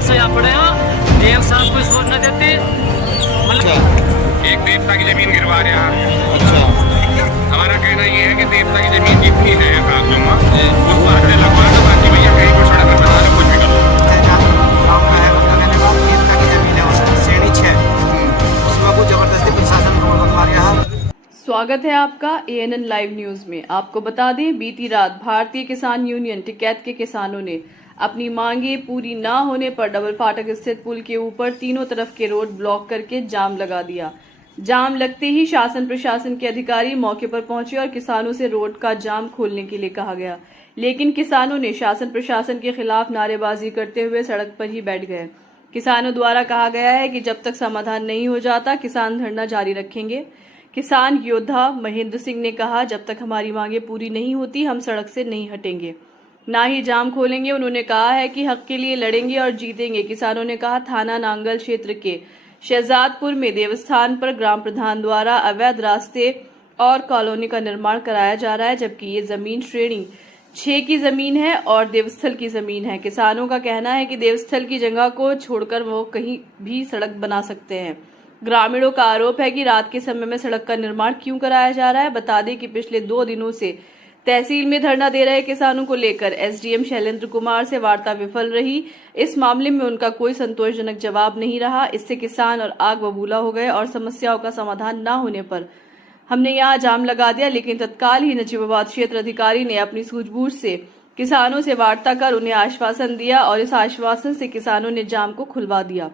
कब से यहाँ पड़े हैं, डीएम साहब कोई सोच न देते। एक देवता की जमीन गिरवा रहे हैं। अच्छा, हमारा कहना ये है कि देवता की जमीन जितनी है कागजों उस पर हद लगवा दो, बाकी भैया कहीं को सड़क पर बना लो, कुछ भी कर लो। गाँव का है मतलब कहने का देवता की जमीन है, उसमें श्रेणी 6 उसमें कुछ जबरदस्ती प्रशासन रोड बनवा रहा है। स्वागत है आपका ANN लाइव न्यूज में। आपको बता दें, बीती रात भारतीय किसान यूनियन टिकैत के किसानों ने अपनी मांगे पूरी न होने पर डबल फाटक स्थित पुल के ऊपर तीनों तरफ के रोड ब्लॉक करके जाम लगा दिया। जाम लगते ही शासन प्रशासन के अधिकारी मौके पर पहुंचे और किसानों से रोड का जाम खोलने के लिए कहा गया, लेकिन किसानों ने शासन प्रशासन के खिलाफ नारेबाजी करते हुए सड़क पर ही बैठ गए। किसानों द्वारा कहा गया है कि जब तक समाधान नहीं हो जाता किसान धरना जारी रखेंगे। किसान योद्धा महेंद्र सिंह ने कहा, जब तक हमारी मांगे पूरी नहीं होती हम सड़क से नहीं हटेंगे, ना ही जाम खोलेंगे। उन्होंने कहा है कि हक के लिए लड़ेंगे और जीतेंगे। किसानों ने कहा, थाना नांगल क्षेत्र के शहजादपुर में देवस्थान पर ग्राम प्रधान द्वारा अवैध रास्ते और कॉलोनी का निर्माण कराया जा रहा है, जबकि ये जमीन श्रेणी 6 की जमीन है और देवस्थल की जमीन है। किसानों का कहना है कि देवस्थल की जगह को छोड़कर वो कहीं भी सड़क बना सकते हैं। ग्रामीणों का आरोप है कि रात के समय में सड़क का निर्माण क्यों कराया जा रहा है। बता दें कि पिछले 2 दिनों से तहसील में धरना दे रहे किसानों को लेकर SDM शैलेंद्र कुमार से वार्ता विफल रही। इस मामले में उनका कोई संतोषजनक जवाब नहीं रहा। इससे किसान और आग बबूला हो गए और समस्याओं का समाधान न होने पर हमने यहाँ जाम लगा दिया, लेकिन तत्काल ही नजीबाबाद क्षेत्र अधिकारी ने अपनी सूझबूझ से किसानों से वार्ता कर उन्हें आश्वासन दिया और इस आश्वासन से किसानों ने जाम को खुलवा दिया।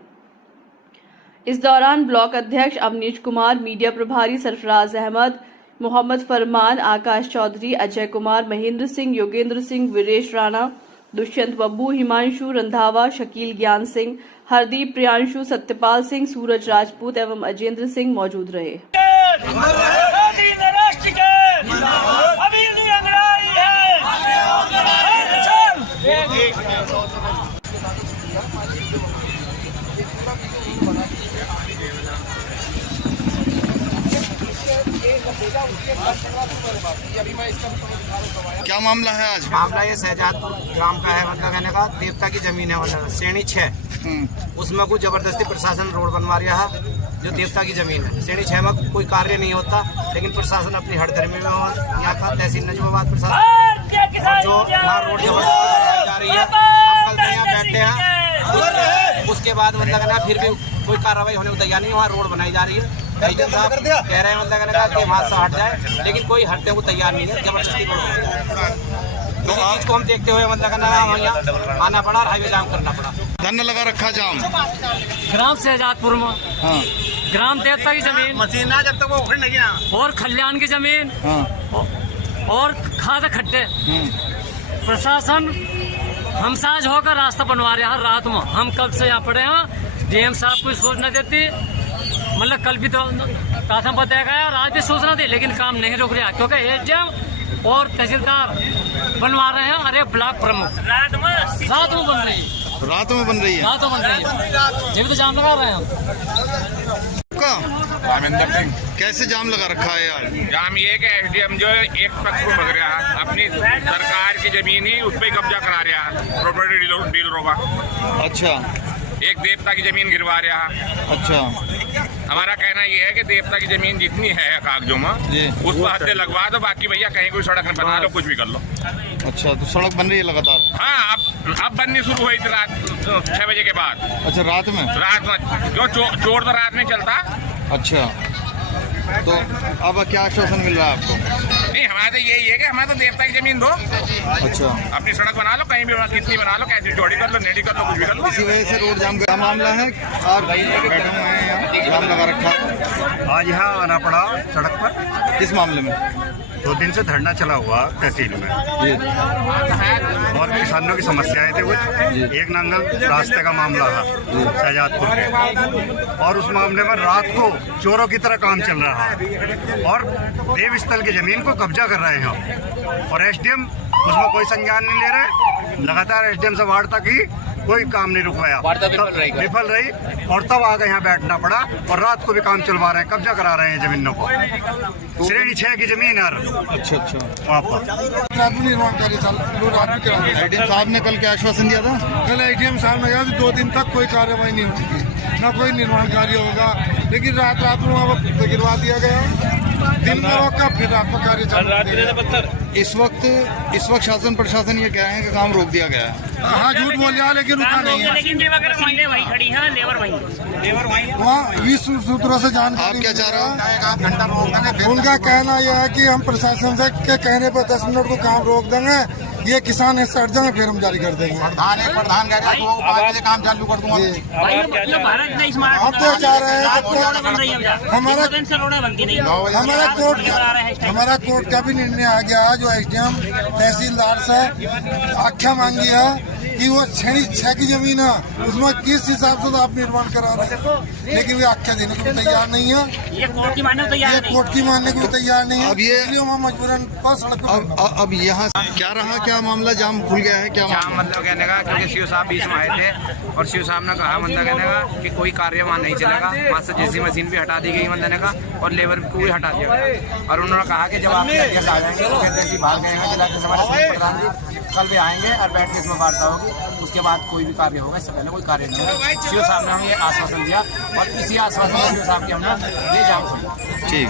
इस दौरान ब्लॉक अध्यक्ष अवनीश कुमार, मीडिया प्रभारी सरफराज अहमद, मोहम्मद फरमान, आकाश चौधरी, अजय कुमार, महेंद्र सिंह, योगेंद्र सिंह, वीरेश राणा, दुष्यंत बब्बू, हिमांशु रंधावा, शकील ज्ञान सिंह, हरदीप, प्रियांशु, सत्यपाल सिंह, सूरज राजपूत एवं अजेंद्र सिंह मौजूद रहे। क्या मामला है आज? मामला ये शहजादपुर ग्राम का है, मतलब कहने का देवता की जमीन है, मतलब श्रेणी 6 उसमें कुछ जबरदस्ती प्रशासन रोड बनवा रहा है जो देवता की जमीन है। श्रेणी 6 में कोई कार्य नहीं होता, लेकिन प्रशासन अपनी हड़धर्मी में यहाँ का तहसील नजीबाबाद प्रशासन जो वहाँ रोड जबरदस्ती जा रही है। हम कल से यहाँ बैठे हैं, उसके बाद मतलब कहना फिर भी कोई कार्रवाई होने को तैयार नहीं। वहाँ रोड बनाई जा रही है, एजेंट साहब कह रहे हैं मतलब कहने कि वहाँ से हट जाए, लेकिन कोई हटने को तैयार नहीं है। जबरदस्ती तो चीज को हम देखते हुए मतलब कहना यहाँ आना पड़ा और हाईवे जाम करना पड़ा। धरना लगा रखा जाम ग्राम शहजादपुर में। हाँ। ग्राम देवता की जमीन मसीना जब तक वो उखड़ नहीं गया और खल्याण की जमीन। हाँ। और खाद खट्टे। प्रशासन हम साज होकर रास्ता बनवा रहे हैं रात में। हम कब से यहाँ पड़े हैं, डीएम साहब कोई सोच न देती। मतलब कल भी तो प्राथम बताया गया और आज भी सूचना दी, लेकिन काम नहीं रुक रहा क्योंकि SDM और तहसीलदार बनवा रहे हैं। अरे ब्लॉक प्रमुख रात में बन रही है, रात में बन रही है, रात में बन रही है, ये भी तो जाम लगा रहे हैं हम। रामेंद्र सिंह। कैसे जाम लगा रखा है यार? जाम ये कि SDM जो है एक पक्ष को भग रहा है, अपनी सरकार की जमीन ही उस पर कब्जा करा रहा है प्रॉपर्टी डीलरों का। अच्छा, एक देवता की जमीन गिरवा रहा है। अच्छा। हमारा कहना ये है कि देवता की जमीन जितनी है कागजों में उस पर हद लगवा दो, बाकी भैया कहीं कोई सड़क बना लो, कुछ भी कर लो। अच्छा, तो सड़क बन रही है लगातार? हाँ, अब बननी शुरू हुई थी रात 6 बजे के बाद। अच्छा, रात में क्यों चोर तो रात में चलता। अच्छा, तो अब क्या आश्वासन मिल रहा है आपको? नहीं, हमारा तो यही है कि हमारा तो देवता की जमीन दो। अच्छा, अपनी सड़क बना लो, कहीं भी कितनी बना लो, कैसी चौड़ी कर लो, नेड़ी कर लो, कुछ भी कर लो। इसी वजह से रोड जाम का मामला है। आप बैठे हुए हैं यहाँ, जाम लगा रखा है। आज यहाँ आना पड़ा सड़क पर। किस मामले में? 2 दिन से धरना चला हुआ तहसील में जी। और किसानों की समस्याएं थे कुछ। एक नांगल रास्ते का मामला था शहजादपुर के, और उस मामले में रात को चोरों की तरह काम चल रहा है और देवस्थल की जमीन को कब्जा कर रहे हैं और SDM उसमें कोई संज्ञान नहीं ले रहे। लगातार SDM से वार्ता की कोई काम नहीं रुकवाया, विफल रही और तब आगे यहाँ बैठना पड़ा और रात को भी काम चलवा रहे हैं, कब्जा करा रहे हैं जमीनों को। श्रेणी 6 की जमीन है अच्छा वहाँ पर। निर्माणकारी एडीएम साहब ने कल क्या आश्वासन दिया था? कल एडीएम साहब ने कहा कि 2 दिन तक कोई कार्रवाई नहीं होगी, ना कोई निर्माण कार्य होगा, लेकिन रात में वहाँ पर गिरवा दिया गया, दिन में रोका, फिर रात में कार्य चालू कर दिया गया। इस वक्त शासन प्रशासन ये कह रहे हैं कि काम रोक दिया गया है। हाँ, झूठ बोल रहा, लेकिन रुका नहीं है। लेकिन मशीनें वही खड़ी हैं, लेबर वही वहाँ 20 सूत्रों से जानकारी। आप क्या चाह रहे हो? उनका कहना यह है कि हम प्रशासन से के कहने पर 10 मिनट को काम रोक देंगे, ये किसान इससे हट जाएंगे, फिर हम जारी कर देंगे। प्रधान कह रहा है काम चालू कर दूंगा। भारत में स्मार्ट हम तो चाह रहे हैं हमारा कोर्ट का भी निर्णय आ गया है, जो एसडीएम तहसीलदार से आख्या मांगी है कि वो श्रेणी 6 की जमीन है, उसमें किस हिसाब से तो आप निर्माण करा रहे हैं, लेकिन वे आख्या देने को तैयार नहीं है, ये कोर्ट की मानने को तैयार नहीं है। अब ये वहाँ मजबूरन पर सड़क अब यहाँ क्या रहा, क्या मामला जाम खुल गया है? क्या जाम मतलब कहने का, क्योंकि सीओ साहब बीच में आए थे और सीओ साहब ने कहा मतलब कहने का कि कोई कार्य वहाँ नहीं चलेगा, वहाँ से जेसी मशीन भी हटा दी गई मतलब का, और लेबर को भी हटा दिया गया। और उन्होंने कहा कि जब आपके अध्यक्ष आ जाएंगे तो अध्यक्ष भाग गए हैं, जिला हमारे प्रधान जी कल भी आएंगे और बैठ के इसमें वार्ता होगी, उसके बाद कोई भी कार्य होगा, इससे पहले कोई कार्य नहीं होगा। सीओ साहब ने हमें ये आश्वासन दिया और इसी आश्वासन सीओ साहब के हमने ये जाम खोला। ठीक।